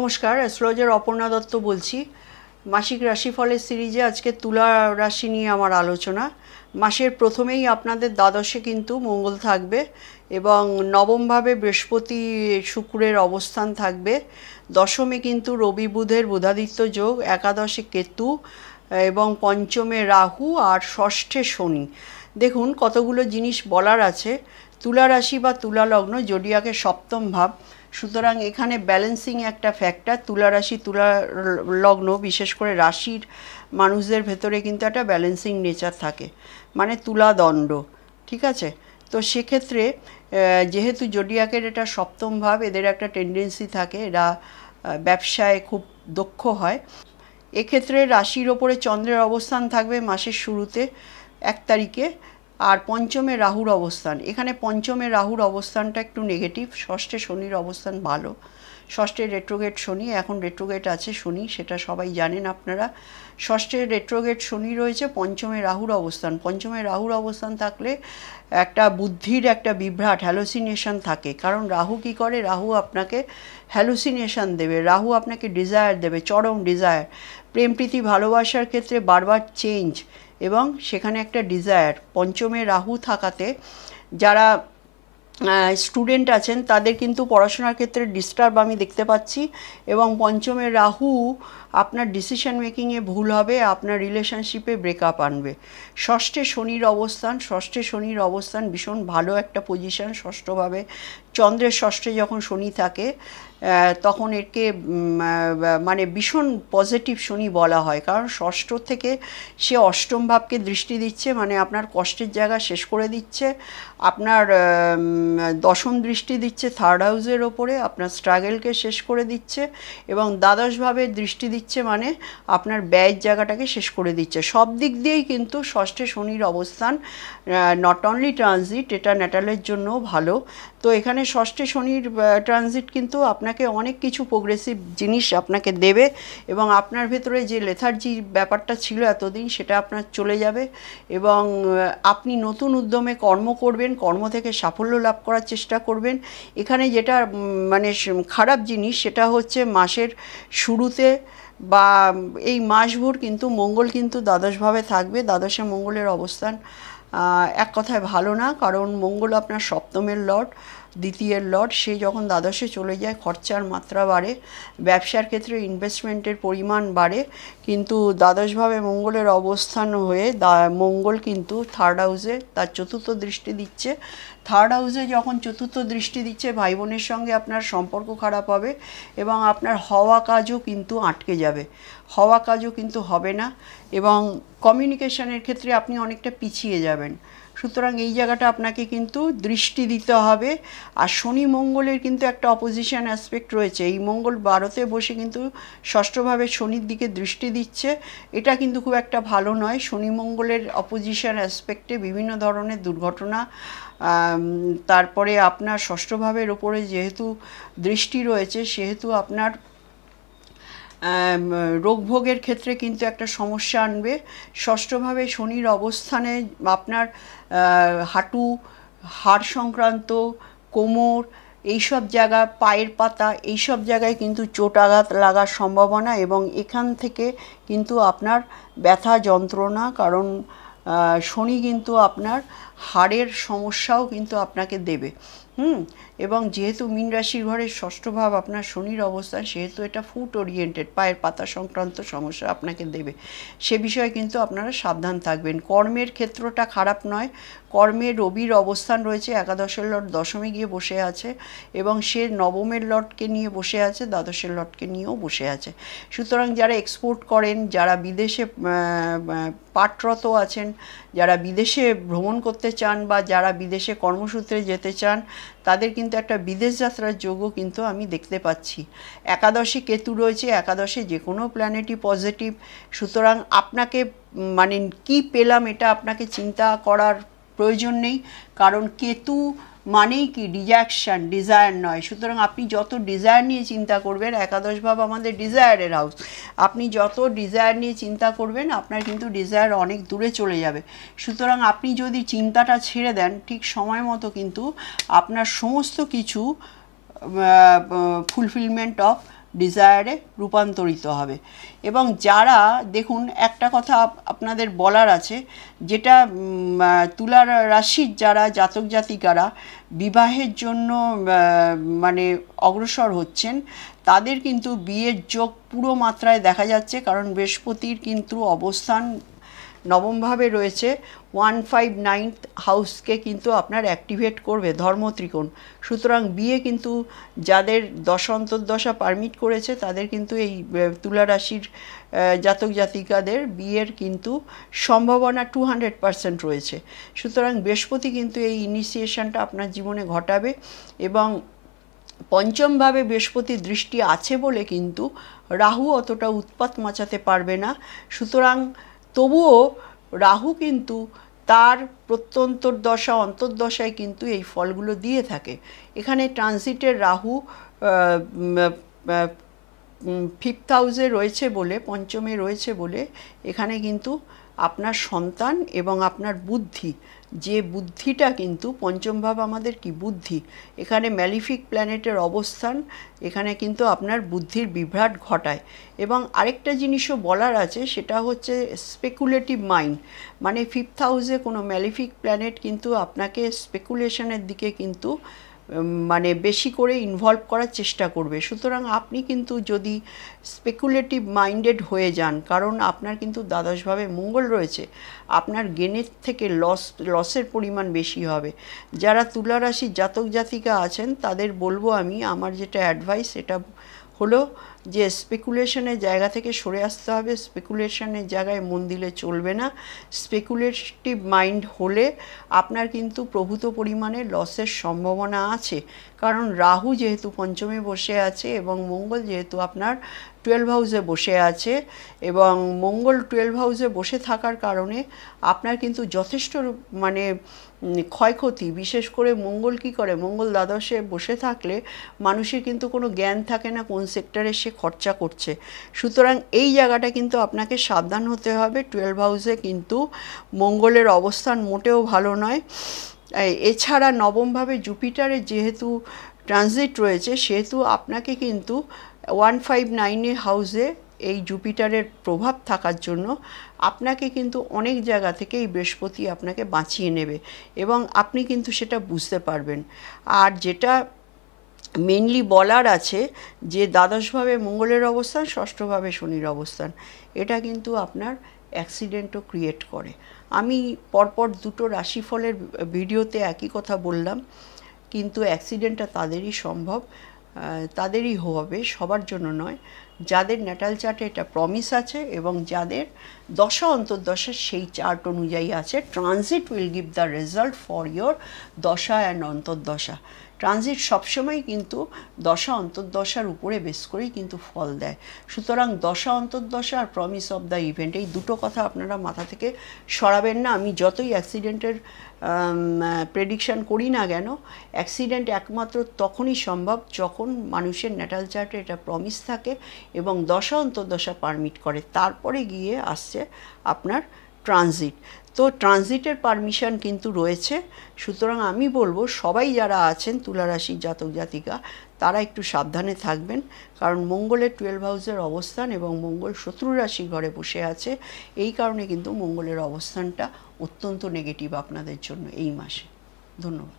নমস্কার, অ্যাস্ট্রোলজার অপর্ণা দত্ত বলছি। মাসিক রাশিফলের সিরিজে আজকে তুলা রাশি নিয়ে আমার আলোচনা। মাসের প্রথমেই আপনাদের দ্বাদশে কিন্তু মঙ্গল থাকবে এবং নবমভাবে বৃহস্পতি শুক্রের অবস্থান থাকবে। দশমে কিন্তু রবি বুধের বুধাদিত্য যোগ, একাদশে কেতু এবং পঞ্চমে রাহু আর ষষ্ঠে শনি। দেখুন কতগুলো জিনিস বলার আছে। তুলা রাশি বা তুলা লগ্ন জোডিয়াকের সপ্তম ভাব, সুতরাং এখানে ব্যালেন্সিং একটা ফ্যাক্টর। তুলা রাশি তুলা লগ্ন বিশেষ করে রাশির মানুষদের ভেতরে কিন্তু একটা ব্যালেন্সিং নেচার থাকে, মানে তুলা দণ্ড, ঠিক আছে। তো সেক্ষেত্রে যেহেতু জোডিয়াকের এটা সপ্তম ভাব, এদের একটা টেন্ডেন্সি থাকে, এরা ব্যবসায় খুব দক্ষ হয়। এক্ষেত্রে রাশির ওপরে চন্দ্রের অবস্থান থাকবে মাসের শুরুতে 1 তারিখে, আর পঞ্চমে রাহুর অবস্থান। এখানে পঞ্চমে রাহুর অবস্থানটা একটু নেগেটিভ, ষষ্ঠে শনির অবস্থান ভালো। ষষ্ঠে রেট্রোগেট শনি, এখন রেট্রোগেট আছে শনি, সেটা সবাই জানেন আপনারা। ষষ্ঠে রেট্রোগেট শনি রয়েছে, পঞ্চমে রাহুর অবস্থান। পঞ্চমে রাহুর অবস্থান থাকলে একটা বুদ্ধির একটা বিভ্রাট, হ্যালুসিনেশন থাকে। কারণ রাহু কী করে, রাহু আপনাকে হ্যালুসিনেশন দেবে, রাহু আপনাকে ডিজায়ার দেবে, চরম ডিজায়ার। প্রেম প্রীতি ভালোবাসার ক্ষেত্রে বারবার চেঞ্জ এবং সেখানে একটা ডিজায়ার। পঞ্চমে রাহু থাকাতে যারা স্টুডেন্ট আছেন তাদের কিন্তু পড়াশোনার ক্ষেত্রে ডিস্টার্ব আমি দেখতে পাচ্ছি। এবং পঞ্চমে রাহু আপনার ডিসিশন মেকিংয়ে ভুল হবে, আপনার রিলেশনশিপে ব্রেকআপ আনবে। ষষ্ঠে শনির অবস্থান ভীষণ ভালো একটা পজিশন। ষষ্ঠভাবে চন্দ্রের ষষ্ঠে যখন শনি থাকে তখন একে মানে ভীষণ পজিটিভ শনি বলা হয়, কারণ ষষ্ঠ থেকে সে অষ্টম ভাবকে দৃষ্টি দিচ্ছে, মানে আপনার কষ্টের জায়গা শেষ করে দিচ্ছে। আপনার দশম দৃষ্টি দিচ্ছে থার্ড হাউসের ওপরে, আপনার স্ট্রাগলকে শেষ করে দিচ্ছে। এবং দ্বাদশ ভাবের দৃষ্টি দিচ্ছে, মানে আপনার ব্যয়ের জায়গাটাকে শেষ করে দিচ্ছে। সব দিক দিয়েই কিন্তু ষষ্ঠে শনির অবস্থান নট অনলি ট্রানজিট, এটা ন্যাটালের জন্যও ভালো। তো এখানে ষষ্ঠে শনির ট্রানজিট কিন্তু আপনাকে অনেক কিছু প্রোগ্রেসিভ জিনিস আপনাকে দেবে এবং আপনার ভেতরে যে লেথার্জি ব্যাপারটা ছিল এতদিন সেটা আপনার চলে যাবে এবং আপনি নতুন উদ্যমে কর্ম করবেন, কর্ম থেকে সাফল্য লাভ করার চেষ্টা করবেন। এখানে যেটা মানে খারাপ জিনিস সেটা হচ্ছে মাসের শুরুতে বা এই মাসভর কিন্তু মঙ্গল কিন্তু দ্বাদশভাবে থাকবে। দ্বাদশে মঙ্গলের অবস্থান এক কথায় ভালো না, কারণ মঙ্গল আপনার সপ্তমের লর্ড, দ্বিতীয়ের লর্ড। সে যখন দ্বাদশে চলে যায় খরচার মাত্রা বাড়ে, ব্যবসার ক্ষেত্রে ইনভেস্টমেন্টের পরিমাণ বাড়ে। কিন্তু দ্বাদশভাবে মঙ্গলের অবস্থান হয়ে মঙ্গল কিন্তু থার্ড হাউসে তার চতুর্থ দৃষ্টি দিচ্ছে। থার্ড হাউসে যখন চতুর্থ দৃষ্টি দিচ্ছে, ভাই বোনের সঙ্গে আপনার সম্পর্ক খারাপ হবে এবং আপনার হওয়া কাজও কিন্তু আটকে যাবে, হওয়া কাজও কিন্তু হবে না এবং কমিউনিকেশনের ক্ষেত্রে আপনি অনেকটা পিছিয়ে যাবেন। সুতরাং এই জায়গাটা আপনাকে কিন্তু দৃষ্টি দিতে হবে। আর শনি মঙ্গলের কিন্তু একটা অপোজিশন অ্যাসপেক্ট রয়েছে। এই মঙ্গল 12তে বসে কিন্তু ষষ্ঠভাবে শনির দিকে দৃষ্টি দিচ্ছে, এটা কিন্তু খুব একটা ভালো নয়। শনি মঙ্গলের অপোজিশন অ্যাসপেক্টে বিভিন্ন ধরনের দুর্ঘটনা, তারপরে আপনার ষষ্ঠভাবের ওপরে যেহেতু দৃষ্টি রয়েছে সেহেতু আপনার রোগভোগের ক্ষেত্রে কিন্তু একটা সমস্যা আনবে। ষষ্ঠভাবে শনির অবস্থানে আপনার হাঁটু, হাড় সংক্রান্ত, কোমর, এইসব জায়গা, পায়ের পাতা, এইসব জায়গায় কিন্তু চোট আঘাত লাগার সম্ভাবনা এবং এখান থেকে কিন্তু আপনার ব্যথা যন্ত্রণা, কারণ শনি কিন্তু আপনার হাড়ের সমস্যাও কিন্তু আপনাকে দেবে। এবং যেহেতু মীন রাশির ঘরের ষষ্ঠ ভাব আপনার শনির অবস্থান, সেহেতু এটা ফুট ওরিয়েন্টেড, পায়ের পাতা সংক্রান্ত সমস্যা আপনাকে দেবে। সে বিষয়ে কিন্তু আপনারা সাবধান থাকবেন। কর্মের ক্ষেত্রটা খারাপ নয়। কর্মে রবির অবস্থান রয়েছে, একাদশের লর্ড দশমে গিয়ে বসে আছে এবং সে নবমের লর্ডকে নিয়ে বসে আছে, দ্বাদশের লর্ডকে নিয়েও বসে আছে। সুতরাং যারা এক্সপোর্ট করেন, যারা বিদেশে পাঠরত আছেন, যারা বিদেশে ভ্রমণ করতে চান বা যারা বিদেশে কর্মসূত্রে যেতে চান, তাদের কিন্তু একটা বিদেশ যাত্রার যোগও কিন্তু আমি দেখতে পাচ্ছি। একাদশে কেতু রয়েছে, একাদশে যে কোনো প্ল্যানেটই পজিটিভ। সুতরাং আপনাকে মানে কি পেলাম এটা আপনাকে চিন্তা করার প্রয়োজন নেই, কারণ কেতু মানেই কি রিজ্যাকশান, ডিজায়ার নয়। সুতরাং আপনি যত ডিজায়ার নিয়ে চিন্তা করবেন, একাদশ ভাব আমাদের ডিজায়ারের হাউস, আপনি যত ডিজায়ার নিয়ে চিন্তা করবেন আপনার কিন্তু ডিজায়ার অনেক দূরে চলে যাবে। সুতরাং আপনি যদি চিন্তাটা ছেড়ে দেন ঠিক সময় মতো, কিন্তু আপনার সমস্ত কিছু ফুলফিলমেন্ট অফ ডিজায়ারে রূপান্তরিত হবে। এবং যারা দেখুন একটা কথা আপনাদের বলার আছে, যেটা তুলা রাশির যারা জাতক জাতিকারা বিবাহের জন্য মানে অগ্রসর হচ্ছেন, তাদের কিন্তু বিয়ের যোগ পুরো মাত্রায় দেখা যাচ্ছে, কারণ বৃহস্পতির কিন্তু অবস্থান নবমভাবে রয়েছে। 159 হাউসকে কিন্তু আপনার অ্যাক্টিভেট করবে ধর্মত্রিকোণ। সুতরাং বিয়ে কিন্তু যাদের দশা অন্তর্দশা পারমিট করেছে তাদের কিন্তু এই তুলা রাশির জাতক জাতিকাদের বিয়ের কিন্তু সম্ভাবনা 200% রয়েছে। সুতরাং বৃহস্পতি কিন্তু এই ইনিশিয়েশনটা আপনার জীবনে ঘটাবে। এবং পঞ্চমভাবে বৃহস্পতির দৃষ্টি আছে বলে কিন্তু রাহু অতটা উৎপাত মাচাতে পারবে না। সুতরাং তবুও রাহু কিন্তু তার প্রত্যন্তর দশা অন্তর্দশায় কিন্তু এই ফলগুলো দিয়ে থাকে। এখানে ট্রানজিটের রাহু 5th হাউসে রয়েছে বলে, পঞ্চমে রয়েছে বলে এখানে কিন্তু আপনার সন্তান এবং আপনার বুদ্ধি, যে বুদ্ধিটা কিন্তু পঞ্চম ভাব আমাদের কি বুদ্ধি, এখানে ম্যালিফিক প্ল্যানেটের অবস্থান এখানে কিন্তু আপনার বুদ্ধির বিভ্রাট ঘটায়। এবং আরেকটা জিনিসও বলার আছে, সেটা হচ্ছে স্পেকুলেটিভ মাইন্ড। মানে 5th হাউসে কোনো ম্যালিফিক প্ল্যানেট কিন্তু আপনাকে স্পেকুলেশনের দিকে কিন্তু মানে বেশি করে ইনভলভ করার চেষ্টা করবে। সুতরাং আপনি কিন্তু যদি স্পেকুলেটিভ মাইন্ডেড হয়ে যান, কারণ আপনার কিন্তু দ্বাদশভাবে মঙ্গল রয়েছে, আপনার গেনের থেকে লসের পরিমাণ বেশি হবে। যারা তুলা রাশির জাতক জাতিকা আছেন তাদের বলবো আমি, আমার যেটা অ্যাডভাইস এটা হলো যে স্পেকুলেশনের জায়গা থেকে সরে আসতে হবে। স্পেকুলেশনের জায়গায় মন দিলে চলবে না। স্পেকুলেটিভ মাইন্ড হলে আপনার কিন্তু প্রভূত পরিমাণে লসের সম্ভাবনা আছে, কারণ রাহু যেহেতু পঞ্চমে বসে আছে এবং মঙ্গল যেহেতু আপনার 12 হাউসে বসে আছে, এবং মঙ্গল 12 হাউসে বসে থাকার কারণে আপনার কিন্তু যথেষ্ট মানে ক্ষয়ক্ষতি। বিশেষ করে মঙ্গল কী করে, মঙ্গল দ্বাদশে বসে থাকলে মানুষের কিন্তু কোনো জ্ঞান থাকে না কোন সেক্টরে সে খরচা করছে। সুতরাং এই জায়গাটা কিন্তু আপনাকে সাবধান হতে হবে। 12 হাউসে কিন্তু মঙ্গলের অবস্থান মোটেও ভালো নয়। এছাড়া নবমভাবে জুপিটারের যেহেতু ট্রানজিট রয়েছে, সেহেতু আপনাকে কিন্তু 159 হাউসে এই জুপিটারের প্রভাব থাকার জন্য আপনাকে কিন্তু অনেক জায়গা থেকে এই বৃহস্পতি আপনাকে বাঁচিয়ে নেবে এবং আপনি কিন্তু সেটা বুঝতে পারবেন। আর যেটা মেনলি বলার আছে যে দ্বাদশভাবে মঙ্গলের অবস্থান, ষষ্ঠভাবে শনির অবস্থান, এটা কিন্তু আপনার অ্যাক্সিডেন্টও ক্রিয়েট করে। আমি পরপর দুটো রাশিফলের ভিডিওতে একই কথা বললাম, কিন্তু অ্যাক্সিডেন্টটা তাদেরই সম্ভব, তাদেরই হবে, সবার জন্য নয়। যাদের ন্যাটাল চার্টে এটা প্রমিস আছে এবং যাদের দশা অন্তর্দশা সেই চার্ট অনুযায়ী আছে, transit will give the result for your দশা অ্যান্ড অন্তর্দশা। ট্রানজিট সবসময় কিন্তু দশা অন্তর্দশার উপরে বেস করেই কিন্তু ফল দেয়। সুতরাং দশা অন্তর্দশা আর প্রমিস অফ দ্য ইভেন্ট, এই দুটো কথা আপনারা মাথা থেকে সরাবেন না। আমি যতই অ্যাক্সিডেন্টের প্রেডিকশান করি না কেন, অ্যাক্সিডেন্ট একমাত্র তখনই সম্ভব যখন মানুষের ন্যাটাল চার্টে এটা প্রমিস থাকে এবং দশা অন্তর্দশা পারমিট করে। তারপরে গিয়ে আসছে আপনার ট্রানজিট। তো ট্রানজিটের পারমিশন কিন্তু রয়েছে। সুতরাং আমি বলবো সবাই যারা আছেন তুলা রাশির জাতক জাতিকা তারা একটু সাবধানে থাকবেন, কারণ মঙ্গলের 12 হাউসের অবস্থান এবং মঙ্গল শত্রু রাশি ঘরে বসে আছে। এই কারণে কিন্তু মঙ্গলের অবস্থানটা অত্যন্ত নেগেটিভ আপনাদের জন্য এই মাসে। ধন্যবাদ।